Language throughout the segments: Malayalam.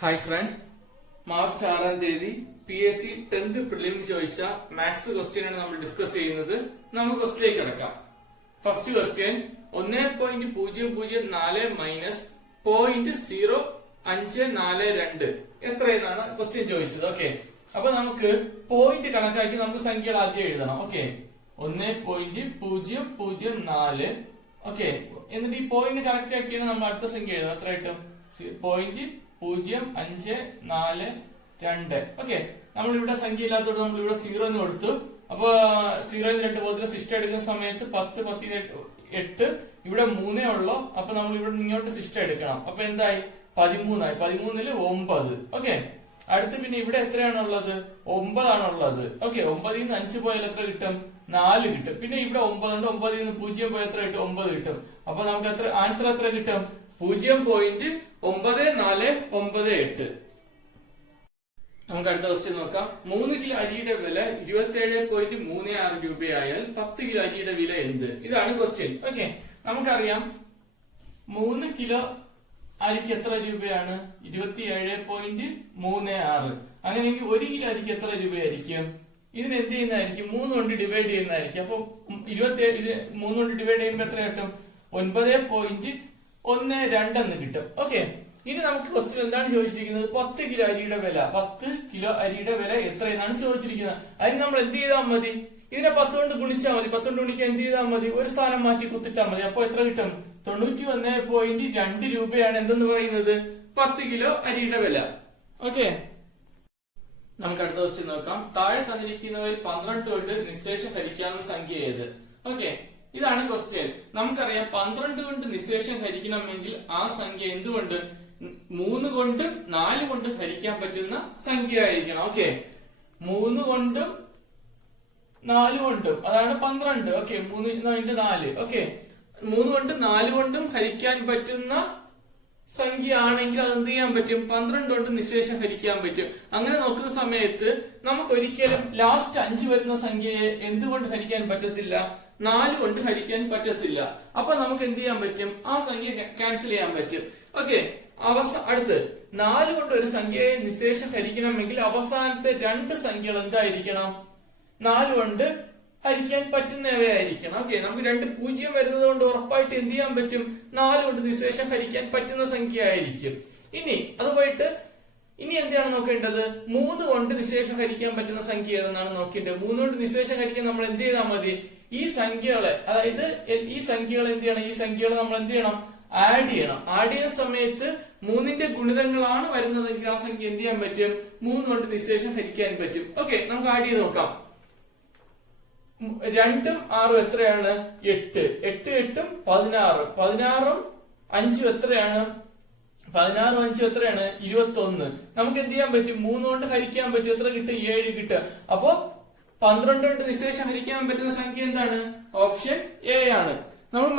ഹായ് ഫ്രണ്ട്സ്, മാർച്ച് 6-ാം തീയതി PSC 10th പ്രിലിമിന് ചോദിച്ച മാത്സ് ക്വസ്റ്റ്യൻ ആണ് നമ്മൾ ഡിസ്കസ് ചെയ്യുന്നത്. നമുക്ക് ക്വസ്റ്റ്യനിലേക്ക് കിടക്കാം. ഫസ്റ്റ് ക്വസ്റ്റ്യൻ 1.004 മൈനസ് 0.0542 എത്രയെന്നാണ് ക്വസ്റ്റ്യൻ ചോദിച്ചത്. ഓക്കെ, അപ്പൊ നമുക്ക് പോയിന്റ് കണക്കാക്കി നമുക്ക് സംഖ്യകൾ ആദ്യം എഴുതണം. ഓക്കെ, 1.004. ഓക്കെ, എന്നിട്ട് ഈ പോയിന്റ് കറക്റ്റ് ആക്കിയാണ് നമ്മൾ അടുത്ത സംഖ്യ എഴുതാം. എത്ര കിട്ടും? 0.0542. ഓക്കെ, നമ്മളിവിടെ സംഖ്യ ഇല്ലാത്തതുകൊണ്ട് നമ്മൾ ഇവിടെ 0 കൊടുത്തു. അപ്പൊ 0 2 പോകത്തില്ല. സിസ്റ്റം എടുക്കുന്ന സമയത്ത് 10 10 8 ഇവിടെ 3 ഉള്ളു. അപ്പൊ നമ്മൾ ഇവിടെ ഇങ്ങോട്ട് സിസ്റ്റം എടുക്കണം. അപ്പൊ എന്തായി? 13 ആയി. 13 9. ഓക്കെ, അടുത്ത് പിന്നെ ഇവിടെ എത്രയാണുള്ളത്? 9 ആണുള്ളത്. ഓക്കെ, 9 ന്ന് 5 പോയാൽ എത്ര കിട്ടും? 4 കിട്ടും. പിന്നെ ഇവിടെ 9 ഉണ്ട്. 9 ന്ന് 0 പോയാൽ എത്ര കിട്ടും? 9 കിട്ടും. അപ്പൊ നമുക്ക് എത്ര ആൻസർ എത്ര കിട്ടും? 0.9498. നമുക്ക് അടുത്ത ക്വസ്റ്റ്യൻ നോക്കാം. 3 കിലോ അരിയുടെ വില 27.36 രൂപയായാൽ 10 കിലോ അരിയുടെ വില എന്ത്? ഇതാണ് ക്വസ്റ്റ്യൻ. ഓക്കെ, നമുക്കറിയാം 3 കിലോ അരിക്ക് എത്ര രൂപയാണ്? 27.36. അങ്ങനെയെങ്കിൽ 1 കിലോ അരിക്ക് എത്ര രൂപയായിരിക്കും? ഇതിന് എന്ത് ചെയ്യുന്നതായിരിക്കും? 3 കൊണ്ട് ഡിവൈഡ് ചെയ്യുന്നതായിരിക്കും. അപ്പൊ 27 ഇത് 3 കൊണ്ട് ഡിവൈഡ് ചെയ്യുമ്പോൾ എത്ര കിട്ടും? 9.12 എന്ന് കിട്ടും. ഓക്കെ, ഇനി നമുക്ക് ക്വസ്റ്റ്യൻ എന്താണ് ചോദിച്ചിരിക്കുന്നത്? 10 കിലോ അരിയുടെ വില. 10 കിലോ അരിയുടെ വില എത്രയെന്നാണ് ചോദിച്ചിരിക്കുന്നത്. അതിന് നമ്മൾ എന്ത് ചെയ്താൽ മതി? ഇതിനെ 10 കൊണ്ട് ഗുണിച്ചാൽ മതി. 10 കൊണ്ട് ഗുണിക്കാൻ എന്ത് ചെയ്താൽ മതി? ഒരു സ്ഥാനം മാറ്റി കുത്തിട്ടാൽ മതി. അപ്പൊ എത്ര കിട്ടും? 91.2 രൂപയാണ് എന്തെന്ന് പറയുന്നത്? 10 കിലോ അരിയുടെ വില. ഓക്കെ, നമുക്ക് അടുത്ത ക്വസ്റ്റ്യൻ നോക്കാം. താഴെ തന്നിരിക്കുന്നവയിൽ 12 കൊണ്ട് നിശേഷം ഹരിക്കാവുന്ന സംഖ്യ ഏത്? ഓക്കെ, ഇതാണ് ക്വസ്റ്റ്യൻ. നമുക്കറിയാം 12 കൊണ്ട് നിശേഷം ഹരിക്കണമെങ്കിൽ ആ സംഖ്യ എന്തുകൊണ്ട്? 3 കൊണ്ടും 4 കൊണ്ടും ഹരിക്കാൻ പറ്റുന്ന സംഖ്യ ആയിരിക്കണം. ഓക്കെ, 3 കൊണ്ടും 4 കൊണ്ടും അതാണ് 12. ഓക്കെ, 3 × 4. ഓക്കെ, 3 കൊണ്ടും 4 കൊണ്ടും ഹരിക്കാൻ പറ്റുന്ന സംഖ്യ ആണെങ്കിൽ അത് എന്ത് ചെയ്യാൻ പറ്റും? 12 കൊണ്ട് നിശേഷം ഹരിക്കാൻ പറ്റും. അങ്ങനെ നോക്കുന്ന സമയത്ത് നമുക്ക് ഒരിക്കലും ലാസ്റ്റ് 5 വരുന്ന സംഖ്യയെ എന്തുകൊണ്ട് ഹരിക്കാൻ പറ്റത്തില്ല? 4 കൊണ്ട് ഹരിക്കാൻ പറ്റത്തില്ല. അപ്പൊ നമുക്ക് എന്ത് ചെയ്യാൻ പറ്റും? ആ സംഖ്യ ക്യാൻസൽ ചെയ്യാൻ പറ്റും. ഓക്കെ, അടുത്ത് 4 കൊണ്ട് ഒരു സംഖ്യയെ നിശേഷം ഹരിക്കണമെങ്കിൽ അവസാനത്തെ 2 സംഖ്യകൾ എന്തായിരിക്കണം? 4 കൊണ്ട് ഹരിക്കാൻ പറ്റുന്നവയായിരിക്കണം. ഓക്കെ, നമുക്ക് 2 0 വരുന്നത് കൊണ്ട് ഉറപ്പായിട്ട് എന്ത് ചെയ്യാൻ പറ്റും? 4 കൊണ്ട് നിശേഷം ഹരിക്കാൻ പറ്റുന്ന സംഖ്യ ആയിരിക്കും. ഇനി അത് പോയിട്ട് ഇനി എന്താണ് നോക്കേണ്ടത്? 3 കൊണ്ട് നിശേഷം ഹരിക്കാൻ പറ്റുന്ന സംഖ്യ ഏതെന്നാണ് നോക്കേണ്ടത്. 3 കൊണ്ട് നിശേഷം ഹരിക്കാൻ നമ്മൾ എന്ത് ചെയ്താൽ മതി? ഈ സംഖ്യകളെ, അതായത് ഈ സംഖ്യകൾ എന്ത് ചെയ്യണം? ഈ സംഖ്യകൾ നമ്മൾ എന്ത് ചെയ്യണം? ആഡ് ചെയ്യണം. ആഡ് ചെയ്യുന്ന സമയത്ത് 3ന്റെ ഗുണിതങ്ങളാണ് വരുന്നതെങ്കിൽ ആ സംഖ്യ എന്ത് ചെയ്യാൻ പറ്റും? 3 കൊണ്ട് നിശേഷം ഹരിക്കാൻ പറ്റും. ഓക്കെ, നമുക്ക് ആഡ് ചെയ്ത് നോക്കാം. 2ഉം 6ഉം എത്രയാണ്? 8. 8 8ഉം 16. 16ഉം 5ഉം എത്രയാണ്? 16ഉം 5ഉം എത്രയാണ്? 21. നമുക്ക് എന്ത് ചെയ്യാൻ പറ്റും? 3 കൊണ്ട് ഹരിക്കാൻ പറ്റും. എത്ര കിട്ടും? 7 കിട്ടുക. അപ്പോ 12 കൊണ്ട് നിശേഷം ഹരിക്കാൻ പറ്റുന്ന സംഖ്യ എന്താണ്? ഓപ്ഷൻ എ ആണ്. നമ്മൾ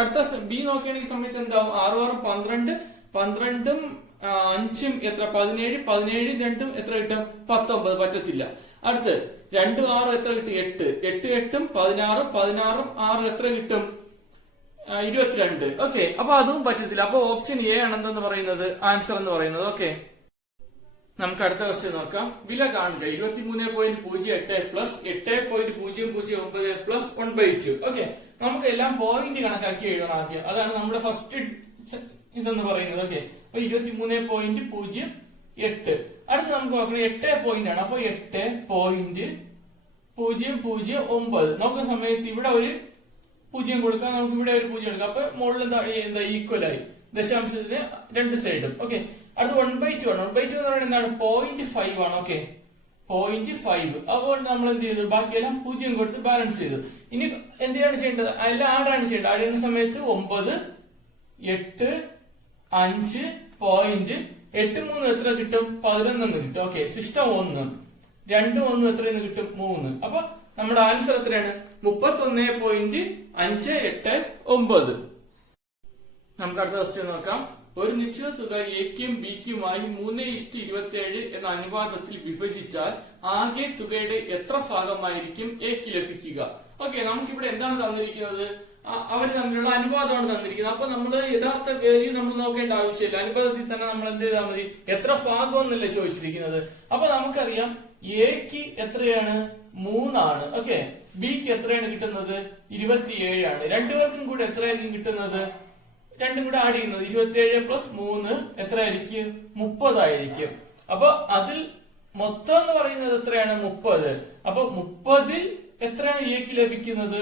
അടുത്ത ബി നോക്കുകയാണെങ്കിൽ സമയത്ത് എന്താവും? 6 6 12. 12ഉം 5ഉം എത്ര? 17. 17ഉം 2ഉം എത്ര കിട്ടും? 19. പറ്റത്തില്ല. അടുത്ത് 2 6 എത്ര കിട്ടും? 8. 8 8ഉം 16. 16ഉം 6 എത്ര കിട്ടും? 22. ഓക്കെ, അപ്പൊ അതും പറ്റത്തില്ല. അപ്പൊ ഓപ്ഷൻ എ ആണ് എന്തെന്ന് പറയുന്നത്? ആൻസർ എന്ന് പറയുന്നത്. ഓക്കെ, നമുക്ക് അടുത്ത ക്വസ്റ്റ്യൻ നോക്കാം. വില കാണുക 23.08 പ്ലസ് 8.009 പ്ലസ് 1/2. ഓക്കെ, നമുക്ക് എല്ലാം പോയിന്റ് കണക്കാക്കി എഴുതണം ആദ്യം. അതാണ് നമ്മുടെ ഫസ്റ്റ് ഇതെന്ന് പറയുന്നത്. ഓക്കെ, അപ്പൊ 23.08. അടുത്ത് നമുക്ക് നോക്കണം 8 പോയിന്റ് ആണ്. അപ്പൊ 8.009. നോക്കുന്ന സമയത്ത് ഇവിടെ ഒരു 0 കൊടുക്കാം, നമുക്ക് ഇവിടെ ഒരു 0 എടുക്കാം. അപ്പൊ മുകളിൽ എന്താ? ഈക്വൽ ആയി. ദശാംശത്തിന് 2 സൈഡും. ഓക്കെ, അടുത്ത് 1/2 ആണ്. 1/2 എന്ന് പറയുന്നത് എന്താണ്? 0.5 ആണ്. ഓക്കെ, 0.5. അപ്പോൾ നമ്മൾ എന്ത് ചെയ്തു? ബാക്കിയെല്ലാം 0 കൊടുത്ത് ബാലൻസ് ചെയ്തു. ഇനി എന്തിനാണ് ചെയ്യേണ്ടത്? എല്ലാം ആടാണ് ചെയ്യേണ്ടത്. ആഡ് ചെയ്യുന്ന സമയത്ത് 9 8 5 പോയിന്റ് 8 3 എത്ര കിട്ടും? 11 എന്ന് കിട്ടും. ഓക്കെ, സിസ്റ്റം 1 2 1 എത്രയെന്ന് കിട്ടും? 3. അപ്പൊ നമ്മുടെ ആൻസർ എത്രയാണ്? 31.589. നമുക്ക് അടുത്ത ക്വസ്റ്റ്യൻ നോക്കാം. ഒരു നിശ്ചിത തുക എക്കും ബിക്കുമായി 3:27 എന്ന അനുപാതത്തിൽ വിഭജിച്ചാൽ ആകെ തുകയുടെ എത്ര ഭാഗമായിരിക്കും എക്ക് ലഭിക്കുക? ഓക്കെ, നമുക്കിവിടെ എന്താണ് തന്നിരിക്കുന്നത്? അവർ തമ്മിലുള്ള അനുപാതമാണ് തന്നിരിക്കുന്നത്. അപ്പൊ നമ്മൾ യഥാർത്ഥ വാല്യൂ നമ്മൾ നോക്കേണ്ട ആവശ്യമില്ല. അനുപാതത്തിൽ തന്നെ നമ്മൾ എന്ത് ചെയ്താൽ മതി, എത്ര ഭാഗം എന്നല്ലേ ചോദിച്ചിരിക്കുന്നത്. അപ്പൊ നമുക്കറിയാം എക്ക് എത്രയാണ്, 3 ഓക്കെ. ബിക്ക് എത്രയാണ് കിട്ടുന്നത്, 27 രണ്ടുപേർക്കും കൂടെ എത്രയായിരിക്കും കിട്ടുന്നത്, രണ്ടും കൂടെ ആഡ് ചെയ്യുന്നത് 27 + 3 എത്രയായിരിക്കും, 30 ആയിരിക്കും. അപ്പൊ അതിൽ മൊത്തം എന്ന് പറയുന്നത് എത്രയാണ്, 30. അപ്പൊ 30ൽ എത്രയാണ് എക്ക് ലഭിക്കുന്നത്,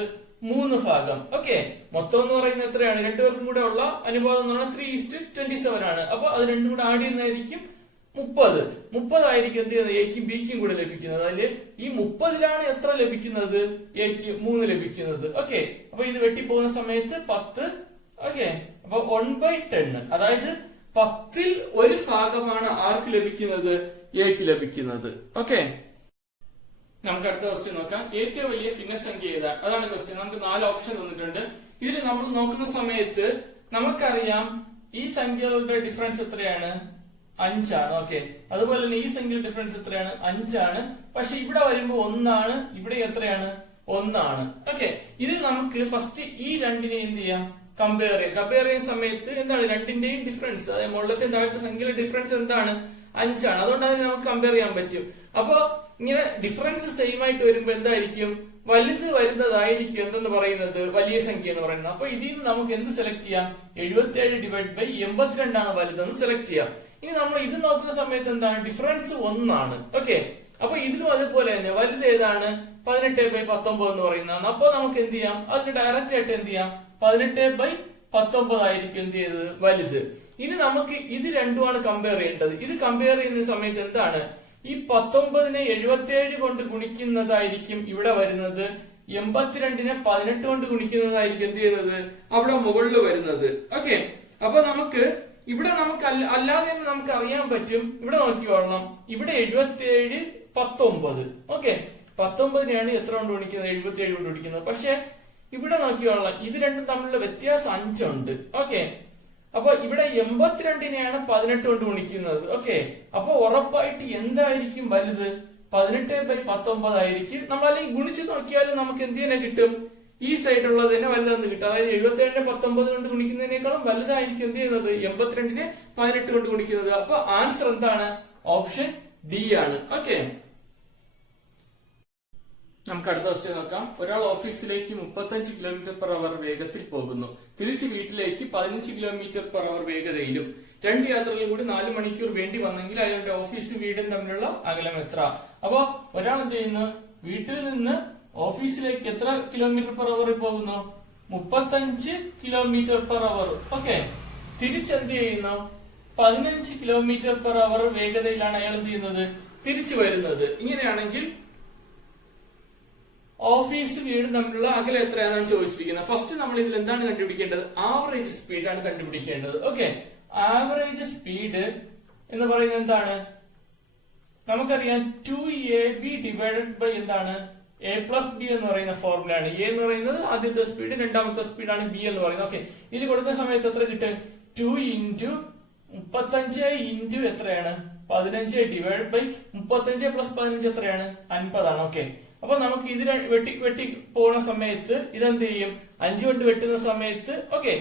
3 ഭാഗം. ഓക്കെ, മൊത്തം എന്ന് പറയുന്നത് എത്രയാണ്, രണ്ടുപേർക്കും കൂടെ ഉള്ള അനുപാതം എന്ന് പറഞ്ഞാൽ 3:27 അപ്പൊ അത് രണ്ടും കൂടെ ആഡ് ചെയ്യുന്നതായിരിക്കും 30 ആയിരിക്കും എന്ത് ചെയ്യുന്നത്, എക്കും ബിക്കും കൂടെ ലഭിക്കുന്നത്. അതില് ഈ 30ലാണ് എത്ര ലഭിക്കുന്നത്, എക്ക് 3 ലഭിക്കുന്നത്. ഓക്കെ, അപ്പൊ ഇത് വെട്ടിപ്പോകുന്ന സമയത്ത് 10. ഓക്കെ, അപ്പൊ 1/10 അതായത് 10ൽ 1 ഭാഗമാണ് ആർക്ക് ലഭിക്കുന്നത്, എക്ക് ലഭിക്കുന്നത്. ഓക്കെ, നമുക്ക് അടുത്ത ക്വസ്റ്റ്യൻ നോക്കാം. ഏറ്റവും വലിയ ഭിന്നസംഖ്യ ഏതാണ്, അതാണ് ക്വസ്റ്റ്യൻ. നമുക്ക് 4 ഓപ്ഷൻ തന്നിട്ടുണ്ട്. ഇതിൽ നമ്മൾ നോക്കുന്ന സമയത്ത് നമുക്കറിയാം ഈ സംഖ്യകളുടെ ഡിഫറൻസ് എത്രയാണ്, 5. ഓക്കെ, അതുപോലെ തന്നെ ഈ സംഖ്യയുടെ ഡിഫറൻസ് എത്രയാണ്, 5. പക്ഷെ ഇവിടെ വരുമ്പോ 1, ഇവിടെ എത്രയാണ്, 1. ഓക്കെ, ഇത് നമുക്ക് ഫസ്റ്റ് ഈ രണ്ടിനെ എന്ത് ചെയ്യാം, കമ്പയർ ചെയ്യുന്ന സമയത്ത് എന്താണ് രണ്ടിന്റെയും ഡിഫറൻസ്, അതായത് മുകളിലത്തെ താഴത്തെ സംഖ്യയുടെ ഡിഫറൻസ് എന്താണ്, 5. അതുകൊണ്ട് അതിനെ നമുക്ക് കമ്പയർ ചെയ്യാൻ പറ്റും. അപ്പൊ ഇങ്ങനെ ഡിഫറൻസ് സെയിം ആയിട്ട് വരുമ്പോ എന്തായിരിക്കും, വലുത് വരുന്നതായിരിക്കും എന്തെന്ന് പറയുന്നത്, വലിയ സംഖ്യ എന്ന് പറയുന്നത്. അപ്പൊ ഇതിൽ നിന്ന് നമുക്ക് എന്ത് സെലക്ട് ചെയ്യാം, 77/82 വലുതെന്ന് സെലക്ട് ചെയ്യാം. ഇനി നമ്മൾ ഇത് നോക്കുന്ന സമയത്ത് എന്താണ്, ഡിഫറൻസ് 1. ഓക്കെ, അപ്പൊ ഇതിലും അതുപോലെ തന്നെ വലുത് ഏതാണ്, 18/19 എന്ന് പറയുന്നതാണ്. അപ്പൊ നമുക്ക് എന്ത് ചെയ്യാം, അതിന് ഡയറക്റ്റ് ആയിട്ട് എന്ത് ചെയ്യാം, 18/19 ആയിരിക്കും എന്ത് ചെയ്തത്, വലുത്. ഇനി നമുക്ക് ഇത് രണ്ടുമാണ് കമ്പയർ ചെയ്യേണ്ടത്. ഇത് കമ്പയർ ചെയ്യുന്ന സമയത്ത് എന്താണ്, ഈ 19നെ 77 കൊണ്ട് ഗുണിക്കുന്നതായിരിക്കും ഇവിടെ വരുന്നത്, 82നെ 18 കൊണ്ട് ഗുണിക്കുന്നതായിരിക്കും എന്ത് ചെയ്യുന്നത്, അവിടെ മുകളിൽ വരുന്നത്. ഓക്കെ, അപ്പൊ നമുക്ക് ഇവിടെ നമുക്ക് അല്ലാതെ നമുക്ക് അറിയാൻ പറ്റും. ഇവിടെ നോക്കിക്കോളണം, ഇവിടെ 77 19. ഓക്കെ, 19നെയാണ് എത്ര കൊണ്ട് ഗുണിക്കുന്നത്, 77 കൊണ്ട് ഗുണിക്കുന്നത്. പക്ഷെ ഇവിടെ നോക്കിക്കോളണം, ഇത് രണ്ടും തമ്മിലുള്ള വ്യത്യാസം 5 ഉണ്ട്. ഓക്കെ, അപ്പൊ ഇവിടെ 82നെയാണ് 18 കൊണ്ട് ഗുണിക്കുന്നത്. ഓക്കെ, അപ്പൊ ഉറപ്പായിട്ട് എന്തായിരിക്കും വലുത്, 18/19 ആയിരിക്കും. നമ്മൾ അല്ലെങ്കിൽ ഗുണിച്ച് നോക്കിയാലും നമുക്ക് എന്ത് തന്നെ കിട്ടും, ഈ സൈഡ് ഉള്ളത് തന്നെ വലുതെന്ന് കിട്ടും. അതായത് 77നെ 19 കൊണ്ട് ഗുണിക്കുന്നതിനേക്കാളും വലുതായിരിക്കും എന്ത് ചെയ്യുന്നത്, 82നെ 18 കൊണ്ട് ഗുണിക്കുന്നത്. അപ്പൊ ആൻസർ എന്താണ്, ഓപ്ഷൻ ഡി ആണ്. ഓക്കെ, നമുക്ക് അടുത്ത ക്വസ്റ്റ്യൻ നോക്കാം. ഒരാൾ ഓഫീസിലേക്ക് 35 km/h വേഗത്തിൽ പോകുന്നു. തിരിച്ച് വീട്ടിലേക്ക് 15 km/h വേഗതയിലും. 2 യാത്രകളും കൂടി 4 മണിക്കൂർ വേണ്ടി വന്നെങ്കിൽ അയാളുടെ ഓഫീസും വീടും തമ്മിലുള്ള അകലം എത്ര? അപ്പൊ ഒരാൾ എന്ത് ചെയ്യുന്നു, വീട്ടിൽ നിന്ന് ഓഫീസിലേക്ക് എത്ര km/h പോകുന്നു, 35 km/h. ഓക്കെ, തിരിച്ചെന്ത് ചെയ്യുന്നു, 15 km/h വേഗതയിലാണ് അയാൾ എന്ത് ചെയ്യുന്നത്, തിരിച്ചു വരുന്നത്. ഇങ്ങനെയാണെങ്കിൽ ഓഫീസ് വീടും തമ്മിലുള്ള അകലം എത്രയാണെന്നാണ് ചോദിച്ചിരിക്കുന്നത്. ഫസ്റ്റ് നമ്മൾ ഇതിൽ എന്താണ് കണ്ടുപിടിക്കേണ്ടത്, ആവറേജ് സ്പീഡ് ആണ് കണ്ടുപിടിക്കേണ്ടത്. ഓക്കെ, ആവറേജ് സ്പീഡ് എന്ന് പറയുന്നത് എന്താണ്, നമുക്കറിയാം 2ab ഡിവൈഡഡ് ബൈ എന്താണ്, a+b എന്ന് പറയുന്ന ഫോർമുലയാണ്. എ എന്ന് പറയുന്നത് ആദ്യത്തെ സ്പീഡ്, രണ്ടാമത്തെ സ്പീഡാണ് ബി എന്ന് പറയുന്നത്. ഓക്കെ, ഇത് കൊടുക്കുന്ന സമയത്ത് എത്ര കിട്ടും, 2 × 35 × എത്രയാണ്, 15 ഡിവൈഡ് ബൈ 35 + 15 എത്രയാണ്, 50. ഓക്കെ, അപ്പൊ നമുക്ക് ഇത് വെട്ടി പോകുന്ന സമയത്ത് ഇതെന്ത് ചെയ്യും, 5 കൊണ്ട് വെട്ടുന്ന സമയത്ത് ഓക്കെ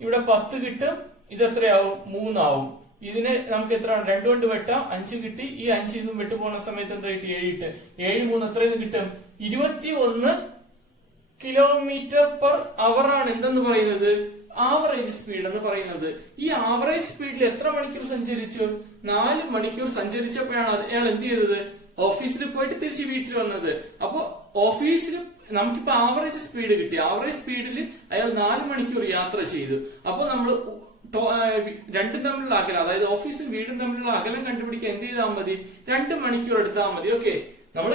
ഇവിടെ 10 കിട്ടും, ഇത് എത്രയാവും, 3 ആവും. ഇതിനെ നമുക്ക് എത്ര 2 കൊണ്ട് വെട്ടാം, 5 കിട്ടി. ഈ 5 ഇതും വെട്ടു പോകുന്ന സമയത്ത് എന്താ കിട്ടി, 7 കിട്ടും. 7 3 എത്രയെന്ന് കിട്ടും, 21 km/h ആണ് എന്തെന്ന് പറയുന്നത്, ആവറേജ് സ്പീഡ് എന്ന് പറയുന്നത്. ഈ ആവറേജ് സ്പീഡിൽ എത്ര മണിക്കൂർ സഞ്ചരിച്ചു, 4 മണിക്കൂർ സഞ്ചരിച്ചപ്പോഴാണ് അയാൾ എന്ത് ചെയ്തത്, ഓഫീസിൽ പോയിട്ട് തിരിച്ച് വീട്ടിൽ വന്നത്. അപ്പൊ ഓഫീസിൽ നമുക്കിപ്പോ ആവറേജ് സ്പീഡ് കിട്ടി. ആവറേജ് സ്പീഡിൽ അയാൾ 4 മണിക്കൂർ യാത്ര ചെയ്തു. അപ്പൊ നമ്മൾ രണ്ടും തമ്മിലുള്ള അകലം, അതായത് ഓഫീസും വീടും തമ്മിലുള്ള അകലം കണ്ടുപിടിക്കാൻ എന്ത് ചെയ്താൽ മതി, 2 മണിക്കൂർ എടുത്താൽ മതി. ഓക്കെ, നമ്മൾ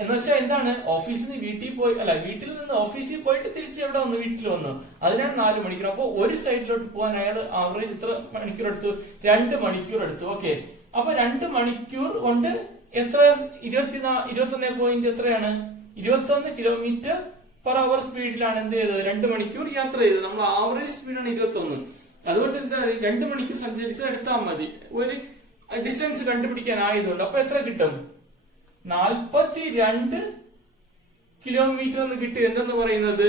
എന്ന് വെച്ചാൽ എന്താണ്, ഓഫീസിൽ നിന്ന് വീട്ടിൽ പോയി, അല്ല വീട്ടിൽ നിന്ന് ഓഫീസിൽ പോയിട്ട് തിരിച്ച് എവിടെ വന്നു, വീട്ടിൽ വന്നു. അതിനാണ് 4 മണിക്കൂർ. അപ്പൊ ഒരു സൈഡിലോട്ട് പോകാൻ അയാൾ ആവറേജ് എത്ര മണിക്കൂർ എടുത്തു, 2 മണിക്കൂർ എടുത്തു. ഓക്കെ, അപ്പൊ 2 മണിക്കൂർ കൊണ്ട് എത്ര, 21 എത്രയാണ്, 21 km/h സ്പീഡിലാണ് എന്ത് ചെയ്തത്, 2 മണിക്കൂർ യാത്ര ചെയ്തത്. നമ്മൾ ആവറേജ് സ്പീഡാണ് 21. അതുകൊണ്ട് എന്താ, 2 മണിക്കൂർ സഞ്ചരിച്ചത് എടുത്താൽ മതി, ഒരു ഡിസ്റ്റൻസ് കണ്ടുപിടിക്കാൻ ആയതുകൊണ്ട്. അപ്പൊ എത്ര കിട്ടും, 42 കിലോമീറ്റർ എന്ന് കിട്ടും. എന്തെന്ന് പറയുന്നത്,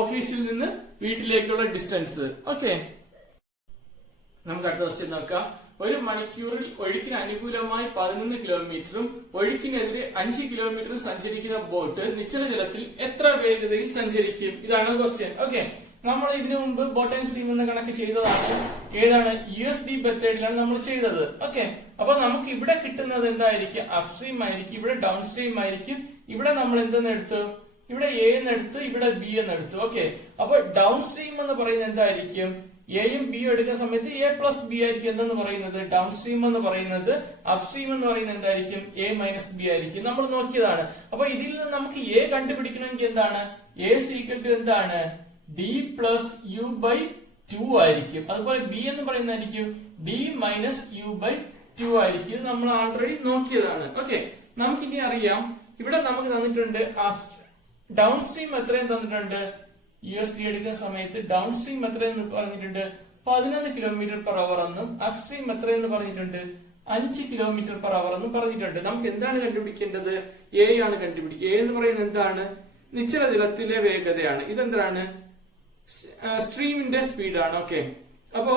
ഓഫീസിൽ നിന്ന് വീട്ടിലേക്കുള്ള ഡിസ്റ്റൻസ്. ഓക്കെ, നമുക്ക് അടുത്ത ക്വസ്റ്റ്യൻ നോക്കാം. ഒരു മണിക്കൂറിൽ ഒഴുക്കിന് അനുകൂലമായി 11 കിലോമീറ്ററും ഒഴുക്കിനെതിരെ 5 കിലോമീറ്ററും സഞ്ചരിക്കുന്ന ബോട്ട് നിശ്ചല ജലത്തിൽ എത്ര വേഗതയിൽ സഞ്ചരിക്കും? ഇതാണ് ക്വസ്റ്റ്യൻ. ഓക്കെ, നമ്മൾ ഇതിനു മുമ്പ് ബോട്ട് ആൻഡ് സ്ട്രീം എന്ന കണക്ക് ചെയ്തതാണ്. ഏതാണ്? USD മെത്തേഡിലാണ് നമ്മൾ ചെയ്തത്. ഓക്കെ, അപ്പൊ നമുക്ക് ഇവിടെ കിട്ടുന്നത് എന്തായിരിക്കും? അപ് സ്ട്രീം ആയിരിക്കും, ഇവിടെ ഡൗൺ സ്ട്രീം ആയിരിക്കും. ഇവിടെ നമ്മൾ എന്തെന്ന് എടുത്തു? ഇവിടെ A എന്നെടുത്തു, ഇവിടെ B എന്നെടുത്തു. ഓക്കെ, അപ്പൊ ഡൗൺ സ്ട്രീം എന്ന് പറയുന്നത് എന്തായിരിക്കും? എയും ബിയും എടുക്കുന്ന സമയത്ത് A+B ആയിരിക്കും എന്തെന്ന് പറയുന്നത് ഡൗൺ സ്ട്രീം എന്ന് പറയുന്നത്. അപ് സ്ട്രീം എന്ന് പറയുന്നത് എന്തായിരിക്കും? A-B ആയിരിക്കും. നമ്മൾ നോക്കിയതാണ്. അപ്പൊ ഇതിൽ നിന്ന് നമുക്ക് A കണ്ടുപിടിക്കണമെങ്കിൽ എന്താണ്? A = എന്താണ്? D+U/2 ആയിരിക്കും. അതുപോലെ B എന്ന് പറയുന്നതായിരിക്കും D-U/2 ആയിരിക്കും. ഇത് നമ്മൾ ആൾറെഡി നോക്കിയതാണ്. ഓക്കെ, നമുക്കിനി അറിയാം. ഇവിടെ നമുക്ക് തന്നിട്ടുണ്ട് ഡൗൺ സ്ട്രീം എത്രയും തന്നിട്ടുണ്ട്. USD എടുക്കുന്ന സമയത്ത് ഡൗൺ സ്ട്രീം എത്രയെന്ന് പറഞ്ഞിട്ടുണ്ട്? 11 km/h എന്നും അപ് സ്ട്രീം എത്രയെന്ന് പറഞ്ഞിട്ടുണ്ട്? 5 km/h എന്നും പറഞ്ഞിട്ടുണ്ട്. നമുക്ക് എന്താണ് കണ്ടുപിടിക്കേണ്ടത്? A ആണ് കണ്ടുപിടിക്കുക. A എന്ന് പറയുന്നത് എന്താണ്? നിശ്ചല ജലത്തിലെ വേഗതയാണ്. ഇതെന്താണ്? സ്ട്രീമിന്റെ സ്പീഡാണ്. ഓക്കെ, അപ്പോ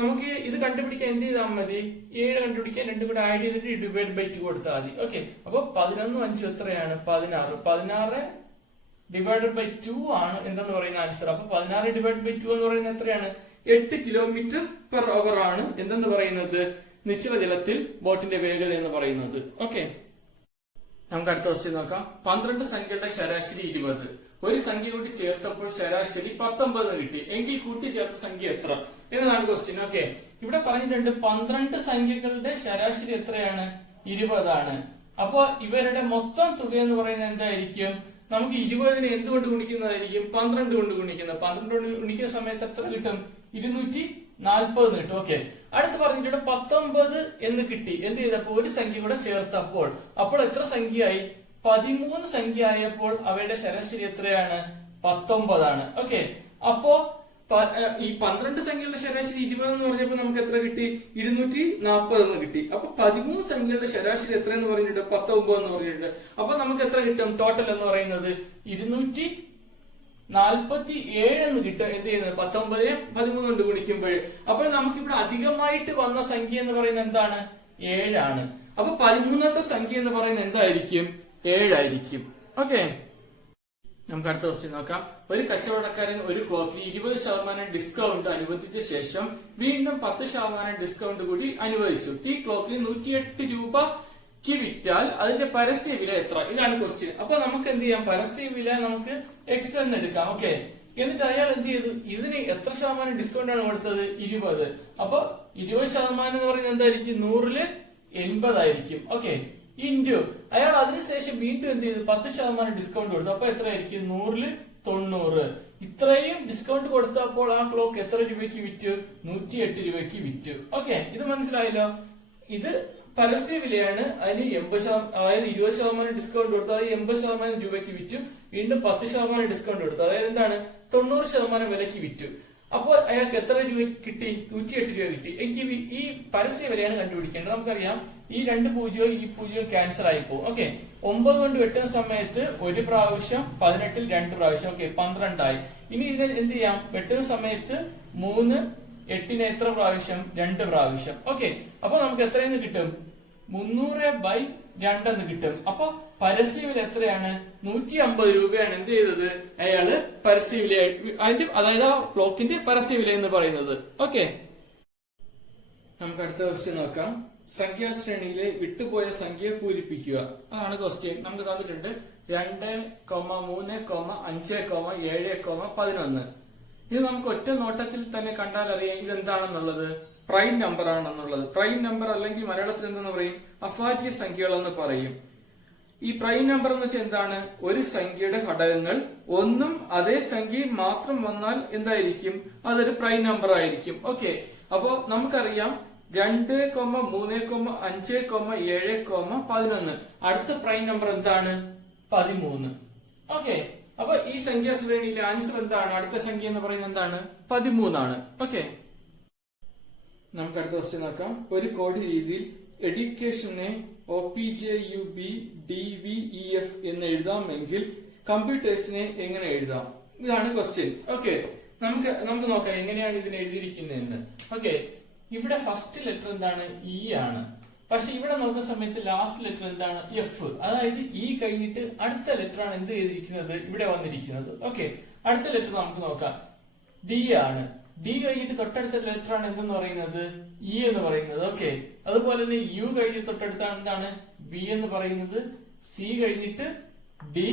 നമുക്ക് ഇത് കണ്ടുപിടിക്കാൻ എന്ത് ചെയ്താൽ മതി? A കണ്ടുപിടിക്കാൻ രണ്ടും കൂടെ ആഡ് ചെയ്തിട്ട് /2 കൊടുത്താൽ മതി. ഓക്കെ, അപ്പൊ 11 5 എത്രയാണ്? 16. 16 /2 ആണ് എന്തെന്ന് പറയുന്ന ആൻസർ. അപ്പൊ 16 /2 എന്ന് പറയുന്നത് എത്രയാണ്? 8 km/h ആണ് എന്തെന്ന് പറയുന്നത് നിശ്ചല ജലത്തിൽ ബോട്ടിന്റെ വേഗത എന്ന് പറയുന്നത്. ഓക്കെ, നമുക്ക് അടുത്ത ക്വസ്റ്റ്യൻ നോക്കാം. 12 സംഖ്യകളുടെ ശരാശരി 20. ഒരു സംഖ്യ കൂട്ടി ചേർത്തപ്പോൾ ശരാശരി 19 കിട്ടി എങ്കിൽ കൂട്ടി ചേർത്ത സംഖ്യ എത്ര എന്നതാണ് ക്വസ്റ്റ്യൻ. ഓക്കെ, ഇവിടെ പറഞ്ഞിട്ടുണ്ട് 12 സംഖ്യകളുടെ ശരാശരി എത്രയാണ്? 20 ആണ്. അപ്പോ ഇവരുടെ മൊത്തം തുക എന്ന് പറയുന്നത് എന്തായിരിക്കും? നമുക്ക് 20നെ എന്തുകൊണ്ട് ഗുണിക്കുന്നതായിരിക്കും? 12 കൊണ്ട് ഗുണിക്കുന്നത്. 12 കൊണ്ട് ഗുണിക്കുന്ന സമയത്ത് എത്ര കിട്ടും? 240 കിട്ടും. ഓക്കെ, അടുത്ത് പറഞ്ഞിട്ടുണ്ട് 19 എന്ന് കിട്ടി. എന്ത് ചെയ്തപ്പോ? ഒരു സംഖ്യ കൂടെ ചേർത്തപ്പോൾ. അപ്പോൾ എത്ര സംഖ്യയായി? 13 സംഖ്യ ആയപ്പോൾ അവയുടെ ശരാശരി എത്രയാണ്? 19 ആണ്. ഓക്കെ, അപ്പോ ഈ 12 സംഖ്യകളുടെ ശരാശരി 20 എന്ന് പറഞ്ഞപ്പോ നമുക്ക് എത്ര കിട്ടി? 240 എന്ന് കിട്ടി. അപ്പൊ 13 സംഖ്യകളുടെ ശരാശരി എത്ര എന്ന് പറഞ്ഞിട്ടുണ്ട്? 19 എന്ന് പറഞ്ഞിട്ടുണ്ട്. അപ്പൊ നമുക്ക് എത്ര കിട്ടും? ടോട്ടൽ എന്ന് പറയുന്നത് 247 എന്ന് കിട്ടും. എന്ത് ചെയ്യുന്നത്? 19നെ 13 കൊണ്ട് ഗുണിക്കുമ്പോൾ. അപ്പോൾ നമുക്ക് ഇവിടെ അധികമായിട്ട് വന്ന സംഖ്യ എന്ന് പറയുന്നത് എന്താണ്? 7 ആണ്. അപ്പൊ 13ാമത്തെ സംഖ്യ എന്ന് പറയുന്നത് എന്തായിരിക്കും? 7 ആയിരിക്കും. ഓക്കെ, നമുക്ക് അടുത്ത ക്വസ്റ്റ്യൻ നോക്കാം. ഒരു കച്ചവടക്കാരൻ ഒരു ക്ലോക്കിൽ 20% ഡിസ്കൗണ്ട് അനുവദിച്ച ശേഷം വീണ്ടും 10% ഡിസ്കൗണ്ട് കൂടി അനുവദിച്ചു. ഈ ക്ലോക്കിന് 108 രൂപയ്ക്ക് വിറ്റാൽ അതിന്റെ പരസ്യ വില എത്ര? ഇതാണ് ക്വസ്റ്റ്യൻ. അപ്പൊ നമുക്ക് എന്ത് ചെയ്യാം? പരസ്യ വില നമുക്ക് X എന്ന് എടുക്കാം. ഓക്കെ, എന്നിട്ട് അയാൾ എന്ത് ചെയ്തു? ഇതിന് എത്ര ശതമാനം ഡിസ്കൗണ്ട് ആണ് കൊടുത്തത്? 20. അപ്പൊ 20% എന്ന് പറയുന്നത് എന്തായിരിക്കും? 100ൽ 80 ആയിരിക്കും. ഓക്കെ, ഇൻറ്റു അയാൾ അതിനുശേഷം വീണ്ടും എന്ത് ചെയ്തു? 10% ഡിസ്കൗണ്ട് കൊടുത്തു. അപ്പൊ എത്ര ആയിരിക്കും? 100ൽ 90. ഇത്രയും ഡിസ്കൗണ്ട് കൊടുത്തപ്പോൾ ആ ക്ലോക്ക് എത്ര രൂപയ്ക്ക് വിറ്റു? 108 രൂപയ്ക്ക് വിറ്റു. ഓക്കെ, ഇത് മനസ്സിലായല്ലോ. ഇത് പരസ്യ വിലയാണ്. അതിന് 80%, അതായത് 20% ഡിസ്കൗണ്ട് കൊടുത്തു. അതായത് 80% രൂപയ്ക്ക് വിറ്റു. വീണ്ടും 10% ഡിസ്കൗണ്ട് കൊടുത്തു. അതായത് എന്താണ്? 90% വിലക്ക് വിറ്റു. അപ്പോൾ അയാൾക്ക് എത്ര രൂപ കിട്ടി? 108 രൂപ കിട്ടി. എനിക്ക് ഈ പരസ്യ വിലയാണ് കണ്ടുപിടിക്കേണ്ടത്. നമുക്കറിയാം ഈ 2 പൂജ്യവും ഈ പൂജ്യവും ക്യാൻസൽ ആയി പോകും. ഓക്കെ, 9 കൊണ്ട് വെട്ടുന്ന സമയത്ത് ഒരു പ്രാവശ്യം, 18ൽ 2 പ്രാവശ്യം. ഓക്കെ, 12 ആയി. ഇനി ഇതിനെ എന്ത് ചെയ്യാം? വെട്ടുന്ന സമയത്ത് 3, 8നെ എത്ര പ്രാവശ്യം? 2 പ്രാവശ്യം. ഓക്കെ, അപ്പൊ നമുക്ക് എത്രയെന്ന് കിട്ടും? 300/2 എന്ന് കിട്ടും. അപ്പൊ പരസ്യവില എത്രയാണ്? 150 രൂപയാണ് എന്ത് ചെയ്തത്? അയാള് പരസ്യവില, അതിന്റെ അതായത് ആ ക്ലോക്കിന്റെ പരസ്യവില എന്ന് പറയുന്നത്. ഓക്കെ, നമുക്ക് അടുത്ത ക്വസ്റ്റ്യൻ നോക്കാം. സംഖ്യാശ്രേണിയിലെ വിട്ടുപോയ സംഖ്യ പൂരിപ്പിക്കുക. അതാണ് ക്വസ്റ്റ്യൻ. നമുക്ക് തന്നിട്ടുണ്ട് 2, 3, 5, 7, 11. ഇത് നമുക്ക് ഒറ്റ നോട്ടത്തിൽ തന്നെ കണ്ടാൽ അറിയാം ഇതെന്താണെന്നുള്ളത്. പ്രൈം നമ്പർ ആണെന്നുള്ളത്. പ്രൈം നമ്പർ അല്ലെങ്കിൽ മലയാളത്തിൽ എന്തെന്ന് പറയും? അഭാജ്യ സംഖ്യകൾ എന്ന് പറയും. ഈ പ്രൈം നമ്പർ എന്ന് വെച്ചാൽ എന്താണ്? ഒരു സംഖ്യയുടെ ഘടകങ്ങൾ ഒന്നും അതേ സംഖ്യയും മാത്രം വന്നാൽ എന്തായിരിക്കും? അതൊരു പ്രൈം നമ്പർ ആയിരിക്കും. ഓക്കെ, അപ്പോ നമുക്കറിയാം 2, 3, 5, 7, 11. അടുത്ത പ്രൈം നമ്പർ എന്താണ്? 13. ഓക്കെ, അപ്പൊ ഈ സംഖ്യാ ശ്രേണിയിലെ ആൻസർ എന്താണ്? അടുത്ത സംഖ്യ എന്ന് പറയുന്നത് എന്താണ്? 13 ആണ്. ഓക്കെ, നമുക്ക് അടുത്ത ക്വസ്റ്റ്യൻ നോക്കാം. ഒരു കോഡ് രീതിയിൽ എഡ്യൂക്കേഷനെ OPJUB DVEF എന്ന് എഴുതാമെങ്കിൽ കമ്പ്യൂട്ടേഴ്സിനെ എങ്ങനെ എഴുതാം? ഇതാണ് ക്വസ്റ്റ്യൻ. ഓക്കെ, നമുക്ക് നോക്കാം എങ്ങനെയാണ് ഇതിനെ എഴുതിയിരിക്കുന്നതെന്ന്. ഓക്കെ, ഇവിടെ ഫസ്റ്റ് ലെറ്റർ എന്താണ്? ഇ ആണ്. പക്ഷെ ഇവിടെ നോക്കുന്ന സമയത്ത് ലാസ്റ്റ് ലെറ്റർ എന്താണ്? എഫ്. അതായത് ഇ കഴിഞ്ഞിട്ട് അടുത്ത ലെറ്റർ ആണ് എന്ത് ചെയ്തിരിക്കുന്നത്? ഇവിടെ വന്നിരിക്കുന്നത്. ഓക്കെ, അടുത്ത ലെറ്റർ നമുക്ക് നോക്കാം. ഡി ആണ്. ഡി കഴിഞ്ഞിട്ട് തൊട്ടടുത്ത ലെറ്റർ ആണ് എന്തെന്ന് പറയുന്നത്? ഇ എന്ന് പറയുന്നത്. ഓക്കെ, അതുപോലെ തന്നെ യു കഴിഞ്ഞിട്ട് തൊട്ടടുത്താണ് എന്താണ്? ബി എന്ന് പറയുന്നത്. സി കഴിഞ്ഞിട്ട് ഡി,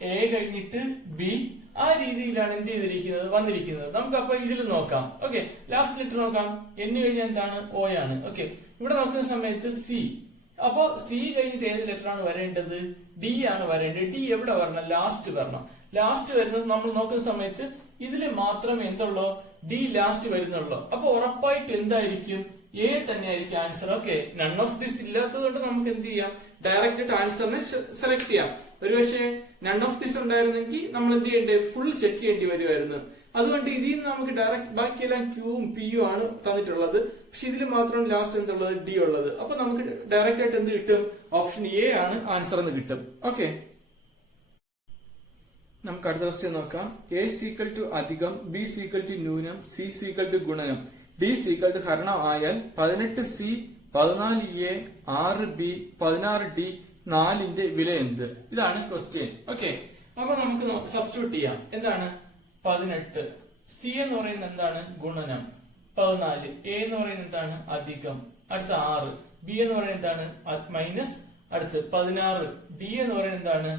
എ കഴിഞ്ഞിട്ട് ബി. ആ രീതിയിലാണ് എന്ത് ചെയ്തിരിക്കുന്നത്? വന്നിരിക്കുന്നത്. നമുക്ക് അപ്പൊ ഇതിൽ നോക്കാം. ഓക്കെ, ലാസ്റ്റ് ലെറ്റർ നോക്കാം. എന്ന് കഴിഞ്ഞാൽ എന്താണ്? ഓ ആണ്. ഓക്കെ, ഇവിടെ നോക്കുന്ന സമയത്ത് സി. അപ്പോ സി കഴിഞ്ഞിട്ട് ഏത് ലെറ്റർ ആണ് വരേണ്ടത്? ഡി ആണ് വരേണ്ടത്. ഡി എവിടെ വരണം? ലാസ്റ്റ് വരണം. ലാസ്റ്റ് വരുന്നത് നമ്മൾ നോക്കുന്ന സമയത്ത് ഇതിൽ മാത്രമേ എന്തുള്ളൂ? ഡി ലാസ്റ്റ് വരുന്നുള്ളൂ. അപ്പൊ ഉറപ്പായിട്ട് എന്തായിരിക്കും? എ തന്നെ ആയിരിക്കും answer. Okay, none of this ഇല്ലാത്തത് കൊണ്ട് നമുക്ക് എന്ത് ചെയ്യാം? ഡയറക്റ്റ് ആയിട്ട് ആൻസറിനെ സെലക്ട് ചെയ്യാം. ഒരുപക്ഷെ നൺ ഓഫ് ദിസ് ഉണ്ടായിരുന്നെങ്കിൽ നമ്മൾ എന്ത് ചെയ്യേണ്ടേ? ഫുൾ ചെക്ക് ചെയ്യേണ്ടി വരുമായിരുന്നു. അതുകൊണ്ട് ഇതിൽ നിന്ന് നമുക്ക് ഡയറക്റ്റ് ബാക്കിയെല്ലാം ക്യൂവും പിയും ആണ് തന്നിട്ടുള്ളത്. പക്ഷെ ഇതിൽ മാത്രം ലാസ്റ്റ് എന്തുള്ളത്? ഡി ഉള്ളത്. അപ്പൊ നമുക്ക് ഡയറക്റ്റ് ആയിട്ട് എന്ത് കിട്ടും? ഓപ്ഷൻ എ ആണ് ആൻസർ എന്ന് കിട്ടും. ഓക്കെ, നമുക്ക് അടുത്ത ക്വസ്റ്റ്യൻ നോക്കാം. എ സീക്വൽ ടു അധികം, ബി സീക്വൽ ടു ന്യൂനം, സി സീക്വൽ ടു ഗുണനം, ഡി സീക്വൽ ടു ഹരണം ആയാൽ 18 സി 14 എ 6 ബി 16 ഡി 4ന്റെ വില എന്ത്? ഇതാണ് ക്വസ്റ്റ്യൻ. ഓക്കെ, അപ്പൊ നമുക്ക് സബ്സ്റ്റിറ്റ്യൂട്ട് ചെയ്യാം. എന്താണ്? 18 സി എന്ന് പറയുന്നത് എന്താണ്? ഗുണനം. 14 എ എന്ന് പറയുന്നത് എന്താണ്? അധികം. അടുത്ത 6 ബി എന്ന് പറയുന്നത് എന്താണ്? മൈനസ്. അടുത്ത് 16 ഡി എന്ന് പറയുന്നത് എന്താണ്?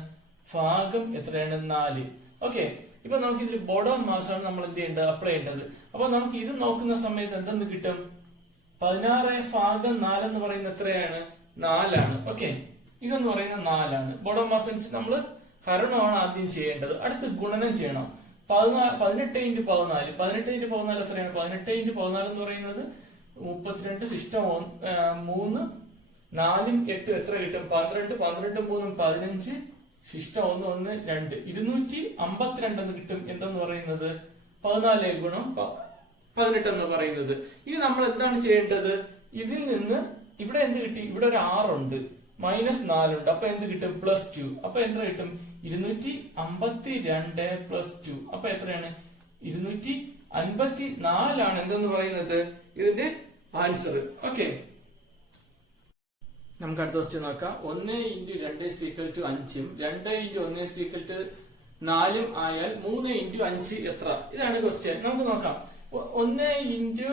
ഭാഗം. എത്രയാണ്? 4. ഓക്കെ, ഇപ്പൊ നമുക്ക് ഇതിൽ ബോർഡ് ഓഫ് മാസ് ആണ് നമ്മൾ എന്ത് ചെയ്യേണ്ടത്? അപ്ലൈ ചെയ്യേണ്ടത്. അപ്പൊ നമുക്ക് ഇത് നോക്കുന്ന സമയത്ത് എന്തെന്ന് കിട്ടും? 16 ഭാഗം 4 എന്ന് പറയുന്നത് എത്രയാണ്? 4 ആണ്. ഓക്കെ, ഇതെന്ന് പറയുന്നത് 4 ആണ്. ബോർഡ് ഓഫ് മാസ് അനുസരിച്ച് നമ്മൾ ഹരണമാണ് ആദ്യം ചെയ്യേണ്ടത്. അടുത്ത് ഗുണനം ചെയ്യണം. 18 × 14. 18 × 14 എത്രയാണ്? 18 × 14 എന്ന് പറയുന്നത് 32 ശിഷ്ടം 3 4 8 എത്ര കിട്ടും? 12. 12 3 15 ശിഷ്ടം 1 1 2 252 എന്ന് കിട്ടും. എന്തെന്ന് പറയുന്നത്? 14 ഗുണം 18 എന്ന് പറയുന്നത്. ഇനി നമ്മൾ എന്താണ് ചെയ്യേണ്ടത്? ഇതിൽ നിന്ന് ഇവിടെ എന്ത് കിട്ടി? ഇവിടെ ഒരു 6 ഉണ്ട്, മൈനസ് 4 ഉണ്ട്. അപ്പൊ എന്ത് കിട്ടും? +2. അപ്പൊ എത്ര കിട്ടും? 252 +2. അപ്പൊ എത്രയാണ്? 254 ആണ് എന്തെന്ന് പറയുന്നത്? ഇതിന്റെ ആൻസർ. ഓക്കെ, നമുക്ക് അടുത്ത ക്വസ്റ്റ്യൻ നോക്കാം. 1 × 2 = 5ഉം 2 × 1 = 4ഉം ആയാൽ 3 × 5 എത്ര? ഇതാണ് ക്വസ്റ്റ്യൻ. നമുക്ക് നോക്കാം. 1 × 2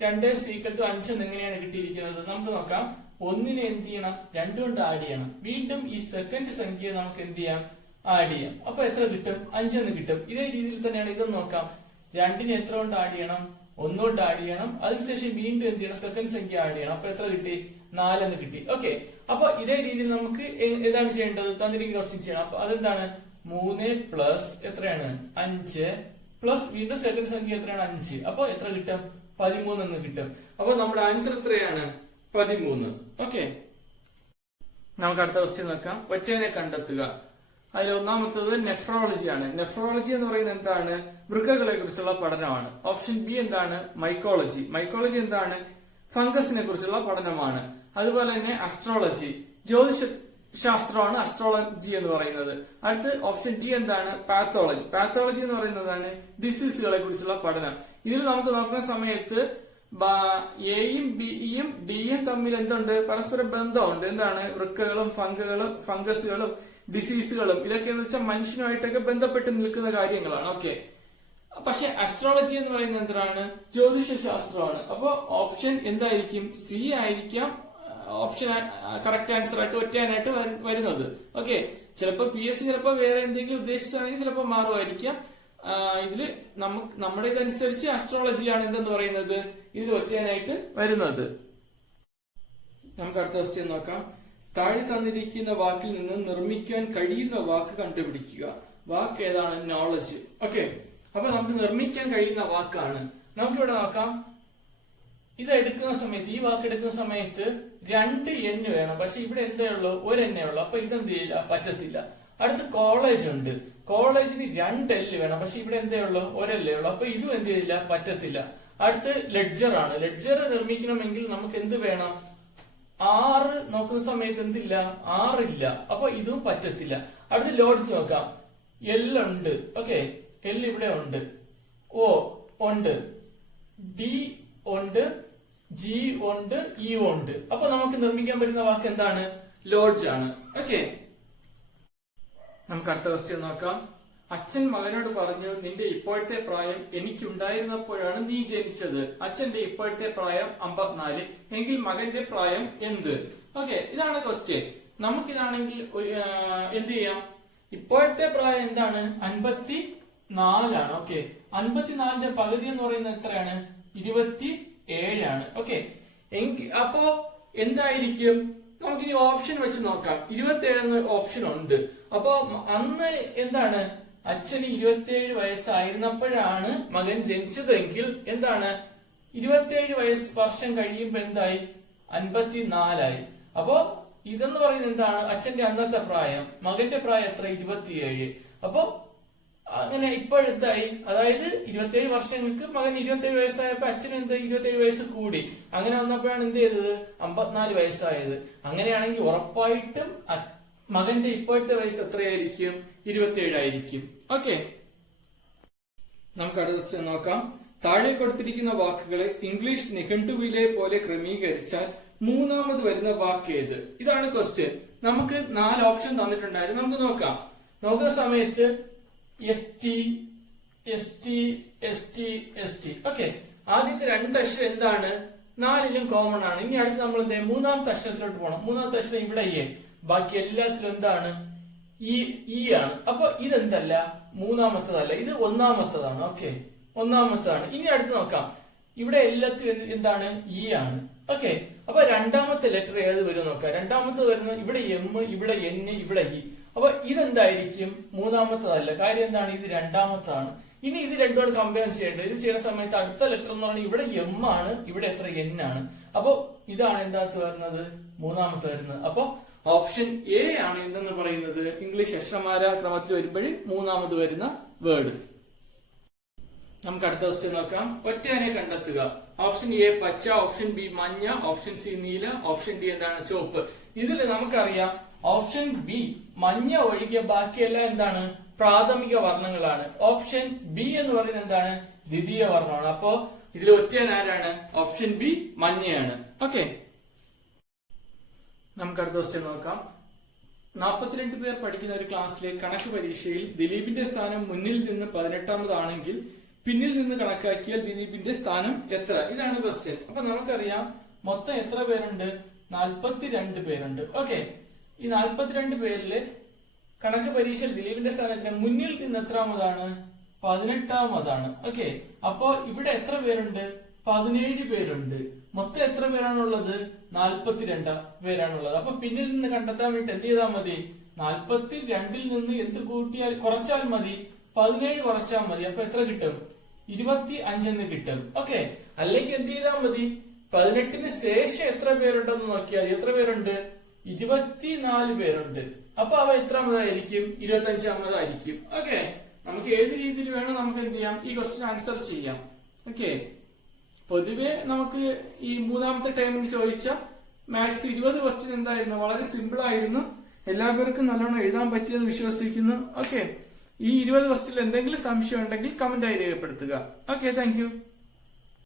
= 5 എന്ന് എങ്ങനെയാണ് കിട്ടിയിരിക്കുന്നത്? നമുക്ക് നോക്കാം. 1നെ എന്ത് ചെയ്യണം? 2 കൊണ്ട് ആഡ് ചെയ്യണം. വീണ്ടും ഈ സെക്കൻഡ് സംഖ്യ നമുക്ക് എന്ത് ചെയ്യാം? ആഡ് ചെയ്യാം. അപ്പൊ എത്ര കിട്ടും? 5 എന്ന് കിട്ടും. ഇതേ രീതിയിൽ തന്നെയാണ് ഇതൊന്നും നോക്കാം. 2നെ എത്ര കൊണ്ട് ആഡ് ചെയ്യണം? 1 കൊണ്ട് ആഡ് ചെയ്യണം. അതിനുശേഷം വീണ്ടും എന്ത് ചെയ്യണം? സെക്കൻഡ് സംഖ്യ ആഡ് ചെയ്യണം. അപ്പൊ എത്ര കിട്ടി? 4 എന്ന് കിട്ടി. ഓക്കെ, അപ്പൊ ഇതേ രീതിയിൽ നമുക്ക് ഏതാണ് ചെയ്യേണ്ടത്? തന്നിരിക്കുന്ന ക്വസ്റ്റ്യൻ ചെയ്യണം. അപ്പൊ അതെന്താണ്? 3 പ്ലസ് എത്രയാണ്? 5 പ്ലസ് വീണ്ടും സെക്കൻഡ് സംഖ്യ എത്രയാണ്? 5. അപ്പൊ എത്ര കിട്ടും? 13 എന്ന് കിട്ടും. അപ്പൊ നമ്മുടെ ആൻസർ എത്രയാണ്? 13. ഓക്കെ, നമുക്ക് അടുത്ത ക്വസ്റ്റ്യൻ നോക്കാം. ഒറ്റനെ കണ്ടെത്തുക. അതിൽ ഒന്നാമത്തത് നെഫ്രോളജി ആണ്. നെഫ്രോളജി എന്ന് പറയുന്നത് എന്താണ്? വൃക്കകളെ കുറിച്ചുള്ള പഠനമാണ്. ഓപ്ഷൻ ബി എന്താണ്? മൈക്കോളജി. മൈക്കോളജി എന്താണ്? ഫംഗസിനെ കുറിച്ചുള്ള പഠനമാണ്. അതുപോലെ തന്നെ അസ്ട്രോളജി, ജ്യോതിഷ ശാസ്ത്രമാണ് അസ്ട്രോളജി എന്ന് പറയുന്നത്. അടുത്ത് ഓപ്ഷൻ ഡി എന്താണ്? പാത്തോളജി. പാത്തോളജി എന്ന് പറയുന്നതാണ് ഡിസീസുകളെ കുറിച്ചുള്ള പഠനം. ഇതിൽ നമുക്ക് നോക്കുന്ന സമയത്ത് എയും ബിയും ഡിയും തമ്മിൽ എന്തുണ്ട്? പരസ്പര ബന്ധമുണ്ട്. എന്താണ്? വൃക്കകളും ഫംഗസുകളും ഡിസീസുകളും ഇതൊക്കെ എന്ന് വെച്ചാൽ മനുഷ്യനുമായിട്ടൊക്കെ ബന്ധപ്പെട്ട് നിൽക്കുന്ന കാര്യങ്ങളാണ്. ഓക്കെ, പക്ഷെ അസ്ട്രോളജി എന്ന് പറയുന്നത് എന്താണ്? ജ്യോതിഷ ശാസ്ത്രമാണ്. അപ്പൊ ഓപ്ഷൻ എന്തായിരിക്കും? സി ആയിരിക്കാം ഓപ്ഷൻ കറക്റ്റ് ആൻസർ ആയിട്ട് ഒറ്റയാനായിട്ട് വരുന്നത്. ഓക്കെ, ചിലപ്പോ PS ചിലപ്പോ വേറെ എന്തെങ്കിലും ഉദ്ദേശിച്ചാണെങ്കിൽ ചിലപ്പോ മാറുമായിരിക്കാം. ഇതില് നമ്മുടെ ഇതനുസരിച്ച് അസ്ട്രോളജിയാണ് എന്തെന്ന് പറയുന്നത്? ഇതിൽ ഒറ്റയാനായിട്ട് വരുന്നത്. നമുക്ക് അടുത്ത ക്വസ്റ്റ്യൻ നോക്കാം. താഴെ തന്നിരിക്കുന്ന വാക്കിൽ നിന്ന് നിർമ്മിക്കാൻ കഴിയുന്ന വാക്ക് കണ്ടുപിടിക്കുക. വാക്ക് ഏതാണ്? നോളജ്. ഓക്കെ, അപ്പൊ നമുക്ക് നിർമ്മിക്കാൻ കഴിയുന്ന വാക്കാണ്. നമുക്കിവിടെ നോക്കാം. ഇത് എടുക്കുന്ന സമയത്ത്, ഈ വാക്ക് എടുക്കുന്ന സമയത്ത് 2 N വേണം. പക്ഷെ ഇവിടെ എന്തേ ഉള്ളൂ? 1 N ഉള്ളൂ. അപ്പൊ ഇതെന്ത് ചെയ്യില്ല? പറ്റത്തില്ല. അടുത്ത് കോളേജ് ഉണ്ട്. കോളേജിന് 2 L വേണം. പക്ഷെ ഇവിടെ എന്തേ ഉള്ളൂ? 1 L ഉള്ളൂ. അപ്പൊ ഇതും എന്ത് ചെയ്യില്ല? പറ്റത്തില്ല. അടുത്ത് ലെഡ്ജർ ആണ്. ലെഡ്ജർ നിർമ്മിക്കണമെങ്കിൽ നമുക്ക് എന്ത് വേണം? 6 നോക്കുന്ന സമയത്ത് എന്തില്ല? 6 ഇല്ല. അപ്പൊ ഇതും പറ്റത്തില്ല. അടുത്ത് ലോഡ്ജ് നോക്കാം. എൽ ഉണ്ട്. ഓക്കെ, എൽ ഇവിടെ ഉണ്ട്, ഓ ഉണ്ട്, ഡി ഉണ്ട്, ജി ഉണ്ട്, ഇ ഉണ്ട്. അപ്പൊ നമുക്ക് നിർമ്മിക്കാൻ പറ്റുന്ന വാക്ക് എന്താണ്? ലോഡ്ജ് ആണ്. ഓക്കെ, നമുക്ക് അടുത്ത ക്വസ്റ്റ്യൻ നോക്കാം. അച്ഛൻ മകനോട് പറഞ്ഞു, നിന്റെ ഇപ്പോഴത്തെ പ്രായം എനിക്കുണ്ടായിരുന്നപ്പോഴാണ് നീ ജനിച്ചത്. അച്ഛന്റെ ഇപ്പോഴത്തെ പ്രായം 54, എങ്കിൽ മകന്റെ പ്രായം എന്ത്? ഓക്കെ, ഇതാണ് ക്വസ്റ്റ്യൻ. നമുക്കിതാണെങ്കിൽ എന്ത് ചെയ്യാം? ഇപ്പോഴത്തെ പ്രായം എന്താണ്? 54 ഓക്കെ, 54ന്റെ പകുതി എന്ന് പറയുന്നത് എത്രയാണ്? 27 ഓക്കെ, അപ്പോ എന്തായിരിക്കും? നമുക്കിനി ഓപ്ഷൻ വെച്ച് നോക്കാം. 27 ഓപ്ഷൻ ഉണ്ട്. അപ്പോ അന്ന് എന്താണ്? അച്ഛന് 27 വയസ്സായിരുന്നപ്പോഴാണ് മകൻ ജനിച്ചതെങ്കിൽ എന്താണ്? 27 വർഷം കഴിയുമ്പോ എന്തായി? 54 അപ്പോ ഇതെന്ന് പറയുന്നത് എന്താണ്? അച്ഛന്റെ അന്നത്തെ പ്രായം. മകന്റെ പ്രായം എത്ര? 27. അപ്പോ അങ്ങനെ ഇപ്പോഴത്തായി, അതായത് 27 വർഷങ്ങൾക്ക് മകൻ 27 വയസ്സായപ്പോ അച്ഛന് എന്ത് 27 വയസ്സ് കൂടി. അങ്ങനെ വന്നപ്പോഴാണ് എന്ത് ചെയ്തത്? 54 വയസ്സായത്. അങ്ങനെയാണെങ്കിൽ ഉറപ്പായിട്ടും മകന്റെ ഇപ്പോഴത്തെ വയസ്സ് എത്രയായിരിക്കും? 27 ആയിരിക്കും. ഓക്കെ, നമുക്ക് അടുത്ത ക്വസ്റ്റ്യൻ നോക്കാം. താഴെ കൊടുത്തിരിക്കുന്ന വാക്കുകളെ ഇംഗ്ലീഷ് നിഘണ്ടുവിലെ പോലെ ക്രമീകരിച്ചാൽ മൂന്നാമത് വരുന്ന വാക്ക് ഏത്? ഇതാണ് ക്വസ്റ്റ്യൻ. നമുക്ക് 4 ഓപ്ഷൻ തന്നിട്ടുണ്ടായിരുന്നു. നമുക്ക് നോക്കാം. നോക്കുന്ന സമയത്ത് ST, ST, ST, ST. Okay, ആദ്യത്തെ 2 അക്ഷരം എന്താണ്? 4ലും കോമൺ ആണ്. ഇനി അടുത്ത് നമ്മൾ എന്ത്? മൂന്നാമത്തെ അക്ഷരത്തിലോട്ട് പോകണം. മൂന്നാമത്തെ അക്ഷരം ഇവിടെ എ, ബാക്കി എല്ലാത്തിലും എന്താണ്? ഇ ആണ്. അപ്പൊ ഇതെന്തല്ല? മൂന്നാമത്തതല്ല, ഇത് ഒന്നാമത്തതാണ്. ഓക്കെ, ഒന്നാമത്തതാണ്. ഇനി അടുത്ത് നോക്കാം. ഇവിടെ എല്ലാത്തിലും എന്താണ്? ഇ ആണ്. ഓക്കെ, അപ്പൊ രണ്ടാമത്തെ ലെറ്റർ ഏത് വരും നോക്കാം. രണ്ടാമത്തെ വരുന്നത് ഇവിടെ എം, ഇവിടെ എൻ, ഇവിടെ ഇ. അപ്പൊ ഇതെന്തായിരിക്കും? മൂന്നാമത്തതല്ല. കാര്യം എന്താണ്? ഇത് രണ്ടാമത്താണ്. ഇനി ഇത് രണ്ടോട് കമ്പയർ ചെയ്യേണ്ടത്. ഇത് ചെയ്യുന്ന സമയത്ത് അടുത്ത ലെറ്റർ എന്ന് പറഞ്ഞാൽ ഇവിടെ എം ആണ്, ഇവിടെ എത്ര? എൻ ആണ്. അപ്പൊ ഇതാണ് എന്താത്ത് വരുന്നത്? മൂന്നാമത്തെ വരുന്നത്. അപ്പൊ ഓപ്ഷൻ എ ആണ് എന്തെന്ന് പറയുന്നത് ഇംഗ്ലീഷ് അക്ഷരമാല ക്രമത്തിൽ വരുമ്പോഴേ മൂന്നാമത് വരുന്ന വേർഡ്. നമുക്ക് അടുത്ത ക്വസ്റ്റ്യൻ നോക്കാം. ഒറ്റയാനെ കണ്ടെത്തുക. ഓപ്ഷൻ എ പച്ച, ഓപ്ഷൻ ബി മഞ്ഞ, ഓപ്ഷൻ സി നീല, ഓപ്ഷൻ ഡി എന്താണ്? ചുവപ്പ്. ഇതിൽ നമുക്കറിയാം ഓപ്ഷൻ ബി മഞ്ഞ ഒഴികെ ബാക്കിയെല്ലാം എന്താണ്? പ്രാഥമിക വർണ്ണങ്ങളാണ്. ഓപ്ഷൻ ബി എന്ന് പറയുന്നത് എന്താണ്? ദ്വിതീയ വർണ്ണമാണ്. അപ്പോ ഇതിൽ ഒറ്റയാൻ ആരാണ്? Option B മഞ്ഞയാണ്. ഓക്കെ, നമുക്ക് അടുത്ത ക്വസ്റ്റ്യൻ നോക്കാം. 42 പേർ പഠിക്കുന്ന ഒരു ക്ലാസ്സിലെ കണക്ക് പരീക്ഷയിൽ ദിലീപിന്റെ സ്ഥാനം മുന്നിൽ നിന്ന് 18ാമതാണെങ്കിൽ പിന്നിൽ നിന്ന് കണക്കാക്കിയാൽ ദിലീപിന്റെ സ്ഥാനം എത്ര? ഇതാണ് ക്വസ്റ്റ്യൻ. അപ്പൊ നമുക്കറിയാം മൊത്തം എത്ര പേരുണ്ട്? 42 പേരുണ്ട്. ഓക്കെ, ഈ 42 പേരില് കണക്ക് പരീക്ഷയിൽ ദിലീപിന്റെ സ്ഥാനത്തിന് മുന്നിൽ നിന്ന് എത്രാമതാണ്? 18ാമതാണ്. ഓക്കെ, അപ്പോ ഇവിടെ എത്ര പേരുണ്ട്? 17 പേരുണ്ട്. മൊത്തം എത്ര പേരാണുള്ളത്? 42 പേരാണുള്ളത്. അപ്പൊ പിന്നിൽ നിന്ന് കണ്ടെത്താൻ വേണ്ടി എന്ത് ചെയ്താൽ മതി? 42ൽ നിന്ന് എന്ത് കൂട്ടിയാൽ കുറച്ചാൽ മതി? 17 കുറച്ചാൽ മതി. അപ്പൊ എത്ര കിട്ടും? 25 എന്ന് കിട്ടും. ഓക്കെ, അല്ലെങ്കിൽ എന്ത് ചെയ്താൽ മതി? 18ന് ശേഷം എത്ര പേരുണ്ടെന്ന് നോക്കിയാൽ എത്ര പേരുണ്ട്? 24 പേരുണ്ട്. അപ്പൊ അവ എത്രാമതായിരിക്കും? 25ാമതായിരിക്കും. ഓക്കെ, നമുക്ക് ഏത് രീതിയിൽ വേണം നമുക്ക് എന്ത് ചെയ്യാം? ഈ ക്വസ്റ്റ്യൻ ആൻസർ ചെയ്യാം. ഓക്കെ, പൊതുവെ നമുക്ക് ഈ മൂന്നാമത്തെ ടൈമിന് ചോദിച്ച മാത്സ് 20 ക്വസ്റ്റ്യൻ എന്തായിരുന്നു? വളരെ സിമ്പിൾ ആയിരുന്നു. എല്ലാവർക്കും നല്ലോണം എഴുതാൻ പറ്റിയെന്ന് വിശ്വസിക്കുന്നു. ഓക്കെ, ഈ 20 ക്വസ്റ്റ്യനിൽ എന്തെങ്കിലും സംശയം ഉണ്ടെങ്കിൽ കമന്റായി രേഖപ്പെടുത്തുക. Okay, thank you.